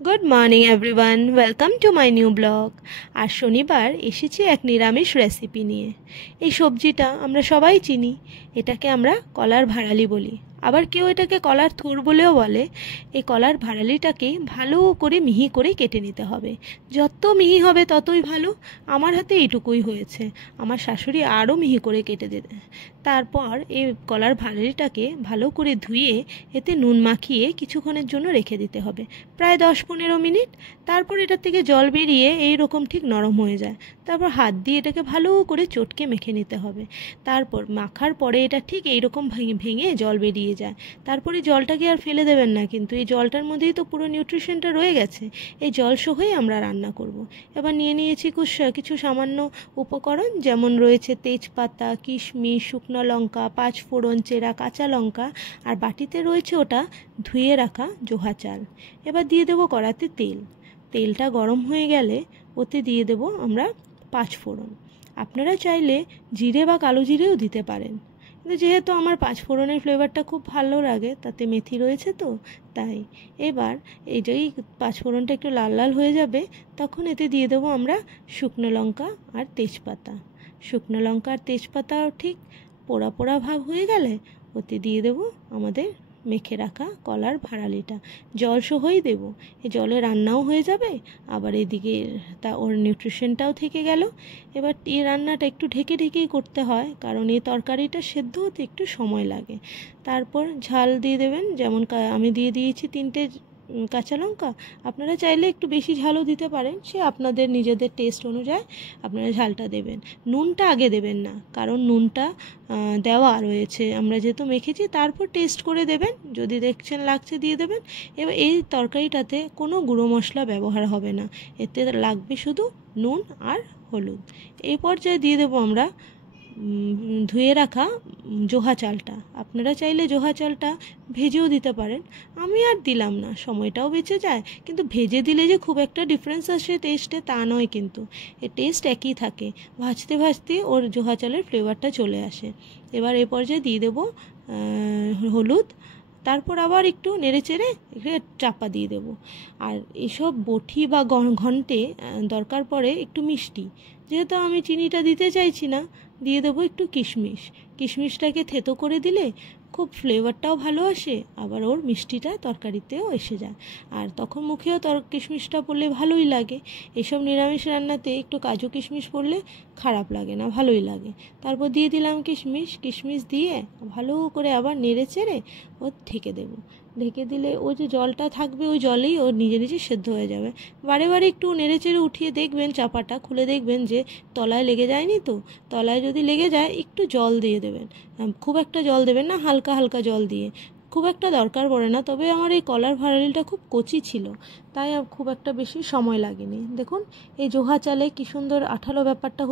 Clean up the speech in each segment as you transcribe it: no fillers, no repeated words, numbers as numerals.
Good morning everyone, welcome to my new blog. আর শনিবার এসেছি এক নিরামিষ রেসিপি নিয়ে। এই সবজিটা আমরা সবাই চিনি, এটাকে আমরা কলার ভাড়ালি বলি, আবার কেউ এটাকে কলার থোড় বলেও বলে। এই কলার ভাড়ালিটাকে ভালো করে মিহি করে কেটে নিতে হবে, যত মিহি হবে ততই ভালো। আমার হাতে এইটুকুই হয়েছে, আমার শাশুড়ি আরও মিহি করে কেটে দেবে। তারপর এই কলার ভাড়ালিটাকে ভালো করে ধুয়ে এতে নুন মাখিয়ে কিছুক্ষণের জন্য রেখে দিতে হবে, প্রায় 10-15 মিনিট। তারপর এটার থেকে জল বেরিয়ে এই রকম ঠিক নরম হয়ে যায়। তারপর হাত দিয়ে এটাকে ভালো করে চটকে মেখে নিতে হবে। তারপর মাখার পরে এটা ঠিক এইরকম ভেঙে ভেঙে জল বেরিয়ে যায়। তারপরে জলটাকে আর ফেলে দেবেন না, কিন্তু এই জলটার মধ্যেই তো পুরো নিউট্রিশনটা রয়ে গেছে। এই জল সহই আমরা রান্না করব। এবার নিয়ে নিয়েছি কিছু সামান্য উপকরণ, যেমন রয়েছে তেজপাতা, কিশমিশ, শুকনো লঙ্কা, 5 ফোড়ন, চেরা কাঁচা লঙ্কা, আর বাটিতে রয়েছে ওটা ধুয়ে রাখা জোহা চাল। এবার দিয়ে দেবো কড়াতে তেল। তেলটা গরম হয়ে গেলে ওতে দিয়ে দেব আমরা 5 ফোড়ন। আপনারা চাইলে জিরে বা কালো জিরেও দিতে পারেন, কিন্তু যেহেতু আমার 5 ফোড়নের ফ্লেভারটা খুব ভালো লাগে, তাতে মেথি রয়েছে তো তাই। এবার এই যেই 5 ফোড়নটা একটু লাল লাল হয়ে যাবে, তখন এতে দিয়ে দেবো আমরা শুকনো লঙ্কা আর তেজপাতা। শুকনো লঙ্কা আর তেজপাতাও ঠিক পোড়া পোড়া ভাব হয়ে গেলে ওতে দিয়ে দেবো আমাদের মেখে রাখা কলার ভাড়ালিটা। জল সহই দেব, এই জলে রান্নাও হয়ে যাবে, আবার এদিকে ওর নিউট্রিশনটাও থেকে গেল। এবার এই রান্নাটা একটু ঢেকে ঢেকেই করতে হয়, কারণ এই তরকারিটা সেদ্ধ হতে একটু সময় লাগে। তারপর ঝাল দিয়ে দেবেন, যেমন আমি দিয়ে দিয়েছি 3টে কাঁচা লঙ্কা। আপনারা চাইলে একটু বেশি ঝালও দিতে পারেন, সে আপনাদের নিজেদের টেস্ট অনুযায়ী আপনারা ঝালটা দেবেন। নুনটা আগে দেবেন না, কারণ নুনটা দেওয়া রয়েছে, আমরা যেহেতু মেখেছি। তারপর টেস্ট করে দেবেন, যদি দেখছেন লাগছে দিয়ে দেবেন। এবার এই তরকারিটাতে কোনো গুঁড়ো মশলা ব্যবহার হবে না, এতে লাগবে শুধু নুন আর হলুদ। এই পর্যায়ে দিয়ে দেবো আমরা ধুয়ে রাখা জোহা চালটা। আপনারা চাইলে জোহা চালটা ভেজেও দিতে পারেন, আমি আর দিলাম না, সময়টাও বেঁচে যায়। কিন্তু ভেজে দিলে যে খুব একটা ডিফারেন্স আসে টেস্টে তা নয়, কিন্তু এর টেস্ট একই থাকে। ভাজতে ভাজতে ওর জোহা চালের ফ্লেভারটা চলে আসে। এবার এ পর্যায়ে দিয়ে দেবো হলুদ। তারপর আবার একটু নেড়ে চেড়ে চাপা দিয়ে দেবো। আর এসব বটি বা ঘন্টে দরকার পড়ে একটু মিষ্টি, যেহেতু আমি চিনিটা দিতে চাইছি না, দিয়ে দেবো একটু কিশমিশ। কিশমিশটাকে থেতো করে দিলে খুব ফ্লেভারটাও ভালো আসে, আবার ওর মিষ্টিটা তরকারিতেও এসে যায়, আর তখন মুখেও কিশমিশটা পড়লে ভালোই লাগে। এসব নিরামিষ রান্নাতে একটু কাজু কিশমিশ পড়লে খারাপ লাগে না, ভালোই লাগে। তারপর দিয়ে দিলাম কিশমিশ দিয়ে ভালো করে আবার নেড়ে চেড়ে ও ঢেকে দেবো। ঢেকে দিলে ও যে জলটা থাকবে, ওই জলেই ও নিজে নিজে সেদ্ধ হয়ে যাবে। বারে বারে একটু নেড়ে চেড়ে উঠিয়ে দেখবেন, চাপাটা খুলে দেখবেন যে তলায় লেগে যায়নি তো। তলায় যদি লেগে যায় একটু জল দিয়ে দেবেন, খুব একটা জল দেবেন না, হালকা হালকা জল দিয়ে। খুব একটা দরকার পড়ে না, তবে আমার এই কলার ভাড়ালিটা খুব কচি ছিল, তাই খুব একটা বেশি সময় লাগেনি। দেখুন এই জোহা চালে কি সুন্দর আঠালো ব্যাপারটা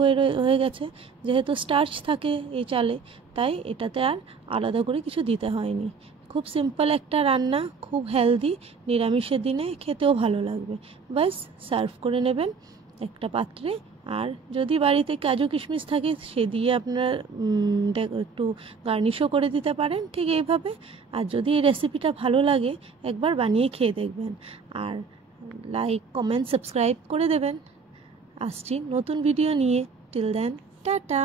হয়ে গেছে। যেহেতু স্টার্চ থাকে এই চালে, তাই এটাতে আর আলাদা করে কিছু দিতে হয়নি। খুব সিম্পল একটা রান্না, খুব হেলদি, নিরামিষের দিনে খেতেও ভালো লাগবে। ব্যাস সার্ভ করে নেবেন একটা পাত্রে। আর যদি বাড়িতে কাজু কিশমিশ থাকে সে দিয়ে আপনারা একটু গার্নিশও করে দিতে পারেন ঠিক এইভাবে। আর যদি এই রেসিপিটা ভালো লাগে একবার বানিয়ে খেয়ে দেখবেন, আর লাইক কমেন্ট সাবস্ক্রাইব করে দেবেন। আসছি নতুন ভিডিও নিয়ে। Till then, tata.